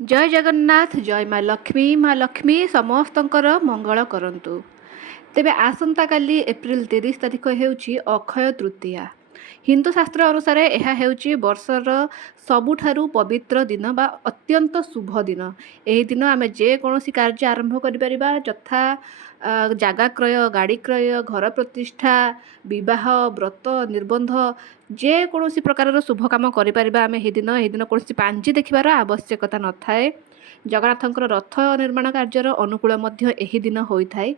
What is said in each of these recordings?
जय जगन्नाथ जय माँ लक्ष्मी समस्तଙ୍କର मंगल करंतु। तेबे आसंता काली एप्रिल 30 तारिख हेउची अक्षय तृतीया। हिंदू शास्त्र अनुसार यह हेउची वर्षर सबुठारु पवित्र दिन बा अत्यंत शुभ दिन। एही दिन आमे जे कोनोसी कार्य आरंभ करि परिबा, यथा जागा क्रय, गाड़ी क्रय, घर प्रतिष्ठा, विवाह, व्रत, निबंध जे कोनोसी प्रकार शुभ काम करि परिबा। आमे एही दिन कोनोसी पांजी देखिबार आवश्यकता नथाए। जगन्नाथଙ୍କର रथ निर्माण कार्यर अनुकूल मध्य एही दिन होइथाए।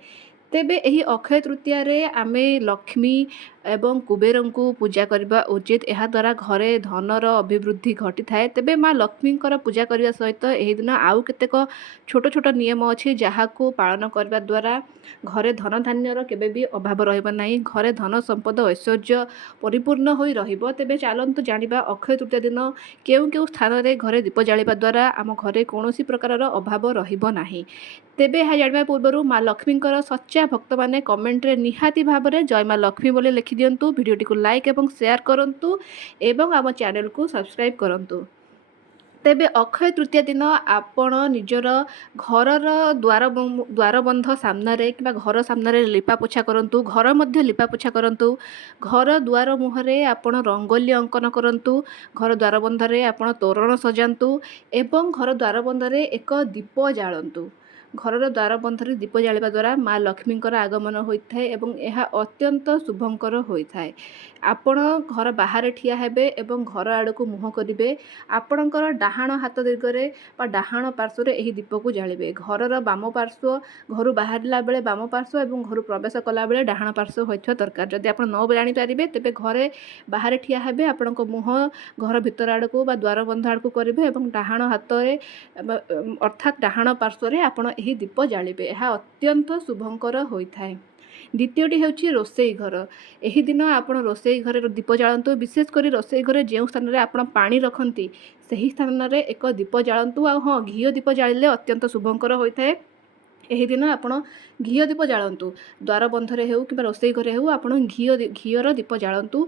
तेबे एही अक्षय तृतीया रे आमे लक्ष्मी एवं कुबेरंकु पूजा करबा उचित। एहा द्वारा घरे धनर अभिवृद्धि घटी थाए। तेबे माँ लक्ष्मींकर पूजा करबा सहित एही दिन आउ केतेक छोट छोट नियम अछि जहाकु पालन करबा द्वारा घरे धन धान्यर केबे भी अभाव रहइबा नाही। घरे धन संपद ऐश्वर्य परिपूर्ण होई रहिबो। तेबे चालंतु जानिबा अक्षय तृतीया दिन केउ केउ स्थान रे घरे दीप जालिबा द्वारा आम घरे कोनोसी प्रकारर अभाव रहिबो नाही। तेबे ଏହା ଜାଣିବା ପୂର୍ବରୁ ମାଁ ଲକ୍ଷ୍ମୀଙ୍କର ସଚ୍ଚା ଭକ୍ତମାନେ କମେଣ୍ଟରେ ନିହାତି ଭାବରେ ଜୟ ମାଁ ଲକ୍ଷ୍ମୀ ବୋଲି ଲେଖି ଦିଅନ୍ତୁ। ଭିଡ଼ିଓଟିକୁ ଲାଇକ୍ ଏବଂ ସେୟାର କରନ୍ତୁ ଏବଂ ଆମ ଚ୍ୟାନେଲକୁ ସବସ୍କ୍ରାଇବ୍ କରନ୍ତୁ। ତେବେ ଅକ୍ଷୟ ତୃତୀୟା ଦିନ ଆପଣ ନିଜର ଘରର ଦ୍ୱାରବନ୍ଧ ସାମ୍ନାରେ କିମ୍ବା ଘର ସାମ୍ନାରେ ଲିପାପୋଛା କରନ୍ତୁ। ଘର ମଧ୍ୟ ଲିପାପୋଛା କରନ୍ତୁ। ଘର ଦ୍ୱାର ମୁହଁରେ ଆପଣ ରଙ୍ଗୋଲି ଅଙ୍କନ କରନ୍ତୁ। ଘର ଦ୍ୱାରବନ୍ଧରେ ଆପଣ ତୋରଣ ସଜାନ୍ତୁ ଏବଂ ଘର ଦ୍ୱାରବନ୍ଧରେ ଏକ ଦୀପ ଜାଳନ୍ତୁ। ଘରର ଦ୍ୱାରବନ୍ଧରେ ଦୀପ ଜାଳିବା ଦ୍ୱାରା ମାଁ ଲକ୍ଷ୍ମୀଙ୍କର ଆଗମନ ହୋଇଥାଏ ଏବଂ ଏହା ଅତ୍ୟନ୍ତ ଶୁଭଙ୍କର ହୋଇଥାଏ। ଆପଣ ଘର ବାହାରେ ଠିଆ ହେବେ ଏବଂ ଘର ଆଡ଼କୁ ମୁହଁ କରିବେ। ଆପଣଙ୍କର ଡାହାଣ ହାତ ଦିଗରେ ବା ଡାହାଣ ପାର୍ଶ୍ୱରେ ଏହି ଦୀପକୁ ଜାଳିବେ। ଘରର ବାମ ପାର୍ଶ୍ୱ, ଘରୁ ବାହାରିଲା ବେଳେ ବାମ ପାର୍ଶ୍ୱ ଏବଂ ଘରୁ ପ୍ରବେଶ କଲାବେଳେ ଡାହାଣ ପାର୍ଶ୍ୱ ହୋଇଥିବା ଦରକାର। ଯଦି ଆପଣ ନ ଜାଣିପାରିବେ ତେବେ ଘରେ ବାହାରେ ଠିଆ ହେବେ, ଆପଣଙ୍କ ମୁହଁ ଘର ଭିତର ଆଡ଼କୁ ବା ଦ୍ୱାରବନ୍ଧ ଆଡ଼କୁ କରିବେ ଏବଂ ଡାହାଣ ହାତରେ ଅର୍ଥାତ୍ ଡାହାଣ ପାର୍ଶ୍ୱରେ ଆପଣ ଏହି ଦୀପ ଜାଳିବେ। ଏହା ଅତ୍ୟନ୍ତ ଶୁଭଙ୍କର ହୋଇଥାଏ। ଦ୍ୱିତୀୟଟି ହେଉଛି ରୋଷେଇ ଘର। ଏହି ଦିନ ଆପଣ ରୋଷେଇ ଘରେ ଦୀପ ଜାଳନ୍ତୁ। ବିଶେଷ କରି ରୋଷେଇ ଘରେ ଯେଉଁ ସ୍ଥାନରେ ଆପଣ ପାଣି ରଖନ୍ତି ସେହି ସ୍ଥାନରେ ଏକ ଦୀପ ଜାଳନ୍ତୁ। ଆଉ ହଁ, ଘିଅ ଦୀପ ଜାଳିଲେ ଅତ୍ୟନ୍ତ ଶୁଭଙ୍କର ହୋଇଥାଏ। ଏହି ଦିନ ଆପଣ ଘିଅ ଦୀପ ଜାଳନ୍ତୁ। ଦ୍ୱାରବନ୍ଧରେ ହେଉ କିମ୍ବା ରୋଷେଇ ଘରେ ହେଉ ଆପଣ ଘିଅର ଦୀପ ଜାଳନ୍ତୁ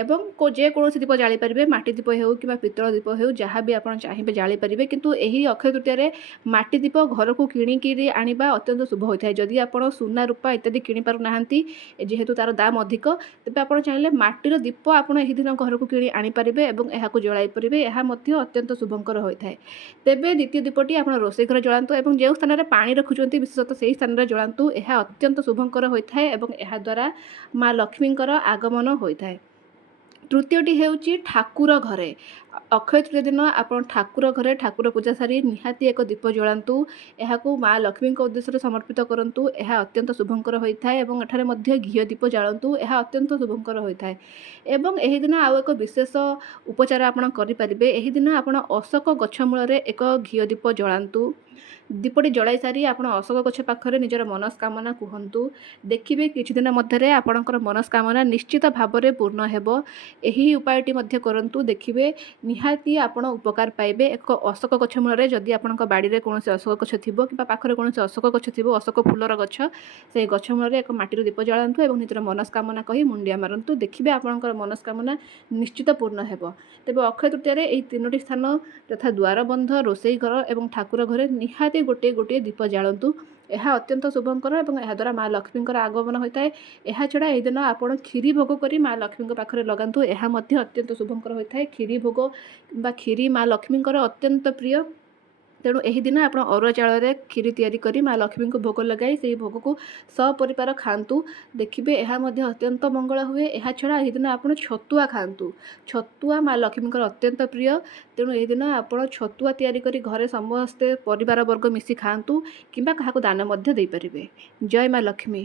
ଏବଂ ଯେକୌଣସି ଦୀପ ଜାଳିପାରିବେ। ମାଟି ଦୀପ ହେଉ କିମ୍ବା ପିତ୍ତଳ ଦୀପ ହେଉ ଯାହା ବି ଆପଣ ଚାହିଁବେ ଜାଳିପାରିବେ। କିନ୍ତୁ ଏହି ଅକ୍ଷୟ ତୃତୀୟାରେ ମାଟି ଦୀପ ଘରକୁ କିଣିକିରି ଆଣିବା ଅତ୍ୟନ୍ତ ଶୁଭ ହୋଇଥାଏ। ଯଦି ଆପଣ ସୁନା ରୂପା ଇତ୍ୟାଦି କିଣିପାରୁନାହାନ୍ତି ଯେହେତୁ ତା'ର ଦାମ୍ ଅଧିକ, ତେବେ ଆପଣ ଚାହିଁଲେ ମାଟିର ଦୀପ ଆପଣ ଏହି ଦିନ ଘରକୁ କିଣି ଆଣିପାରିବେ ଏବଂ ଏହାକୁ ଜଳାଇ ପାରିବେ। ଏହା ମଧ୍ୟ ଅତ୍ୟନ୍ତ ଶୁଭଙ୍କର ହୋଇଥାଏ। ତେବେ ଦ୍ୱିତୀୟ ଦୀପଟି ଆପଣ ରୋଷେଇ ଘରେ ଜଳାନ୍ତୁ ଏବଂ ଯେଉଁ ସ୍ଥାନରେ ପାଣି ରଖୁଛନ୍ତି ବିଶେଷତଃ ସେହି ସ୍ଥାନରେ ଜଳାନ୍ତୁ। ଏହା ଅତ୍ୟନ୍ତ ଶୁଭଙ୍କର ହୋଇଥାଏ ଏବଂ ଏହାଦ୍ୱାରା ମାଁ ଲକ୍ଷ୍ମୀଙ୍କର ଆଗମନ ହୋଇଥାଏ। ତୃତୀୟଟି ହେଉଛି ଠାକୁର ଘରେ। ଅକ୍ଷୟ ତୃତୀୟା ଦିନ ଆପଣ ଠାକୁର ଘରେ ଠାକୁର ପୂଜା ସାରି ନିହାତି ଏକ ଦୀପ ଜଳାନ୍ତୁ। ଏହାକୁ ମାଁ ଲକ୍ଷ୍ମୀଙ୍କ ଉଦ୍ଦେଶ୍ୟରେ ସମର୍ପିତ କରନ୍ତୁ। ଏହା ଅତ୍ୟନ୍ତ ଶୁଭଙ୍କର ହୋଇଥାଏ ଏବଂ ଏଠାରେ ମଧ୍ୟ ଘିଅ ଦୀପ ଜାଳନ୍ତୁ। ଏହା ଅତ୍ୟନ୍ତ ଶୁଭଙ୍କର ହୋଇଥାଏ ଏବଂ ଏହି ଦିନ ଆଉ ଏକ ବିଶେଷ ଉପଚାର ଆପଣ କରିପାରିବେ। ଏହି ଦିନ ଆପଣ ଅଶୋକ ଗଛ ମୂଳରେ ଏକ ଘିଅ ଦୀପ ଜଳାନ୍ତୁ। ଦୀପଟି ଜଳାଇ ସାରି ଆପଣ ଅଶୋକ ଗଛ ପାଖରେ ନିଜର ମନସ୍କାମନା କୁହନ୍ତୁ। ଦେଖିବେ କିଛି ଦିନ ମଧ୍ୟରେ ଆପଣଙ୍କର ମନସ୍କାମନା ନିଶ୍ଚିତ ଭାବରେ ପୂର୍ଣ୍ଣ ହେବ। ଏହି ଉପାୟଟି ମଧ୍ୟ କରନ୍ତୁ, ଦେଖିବେ ନିହାତି ଆପଣ ଉପକାର ପାଇବେ। ଏକ ଅଶୋକ ଗଛ ମୂଳରେ ଯଦି ଆପଣଙ୍କ ବାଡ଼ିରେ କୌଣସି ଅଶୋକ ଗଛ ଥିବ କିମ୍ବା ପାଖରେ କୌଣସି ଅଶୋକ ଗଛ ଥିବ, ଅଶୋକ ଫୁଲର ଗଛ, ସେହି ଗଛ ମୂଳରେ ଏକ ମାଟିର ଦୀପ ଜଳାନ୍ତୁ ଏବଂ ନିଜର ମନସ୍କାମନା କହି ମୁଣ୍ଡିଆ ମାରନ୍ତୁ। ଦେଖିବେ ଆପଣଙ୍କର ମନସ୍କାମନା ନିଶ୍ଚିତ ପୂର୍ଣ୍ଣ ହେବ। ତେବେ ଅକ୍ଷୟ ତୃତୀୟାରେ ଏହି ତିନୋଟି ସ୍ଥାନ ଯଥା ଦ୍ୱାରବନ୍ଧ, ରୋଷେଇ ଘର ଏବଂ ଠାକୁର ଘରେ ନିହାତି ଗୋଟିଏ ଗୋଟିଏ ଦୀପ ଜାଳନ୍ତୁ। ଏହା ଅତ୍ୟନ୍ତ ଶୁଭଙ୍କର ଏବଂ ଏହାଦ୍ୱାରା ମାଁ ଲକ୍ଷ୍ମୀଙ୍କର ଆଗମନ ହୋଇଥାଏ। ଏହାଛଡ଼ା ଏହି ଦିନ ଆପଣ କ୍ଷୀରି ଭୋଗ କରି ମାଁ ଲକ୍ଷ୍ମୀଙ୍କ ପାଖରେ ଲଗାନ୍ତୁ। ଏହା ମଧ୍ୟ ଅତ୍ୟନ୍ତ ଶୁଭଙ୍କର ହୋଇଥାଏ। କ୍ଷୀରି ଭୋଗ ବା କ୍ଷୀରି ମାଁ ଲକ୍ଷ୍ମୀଙ୍କର ଅତ୍ୟନ୍ତ ପ୍ରିୟ। ତେଣୁ ଏହି ଦିନ ଆପଣ ଅରୁଆ ଚାଉଳରେ କ୍ଷୀରି ତିଆରି କରି ମାଁ ଲକ୍ଷ୍ମୀଙ୍କୁ ଭୋଗ ଲଗାଇ ସେହି ଭୋଗକୁ ସପରିବାର ଖାଆନ୍ତୁ। ଦେଖିବେ ଏହା ମଧ୍ୟ ଅତ୍ୟନ୍ତ ମଙ୍ଗଳ ହୁଏ। ଏହାଛଡ଼ା ଏହି ଦିନ ଆପଣ ଛତୁଆ ଖାଆନ୍ତୁ। ଛତୁଆ ମାଁ ଲକ୍ଷ୍ମୀଙ୍କର ଅତ୍ୟନ୍ତ ପ୍ରିୟ। ତେଣୁ ଏହି ଦିନ ଆପଣ ଛତୁଆ ତିଆରି କରି ଘରେ ସମସ୍ତେ ପରିବାର ବର୍ଗ ମିଶି ଖାଆନ୍ତୁ କିମ୍ବା କାହାକୁ ଦାନ ମଧ୍ୟ ଦେଇପାରିବେ। ଜୟ ମାଁ ଲକ୍ଷ୍ମୀ।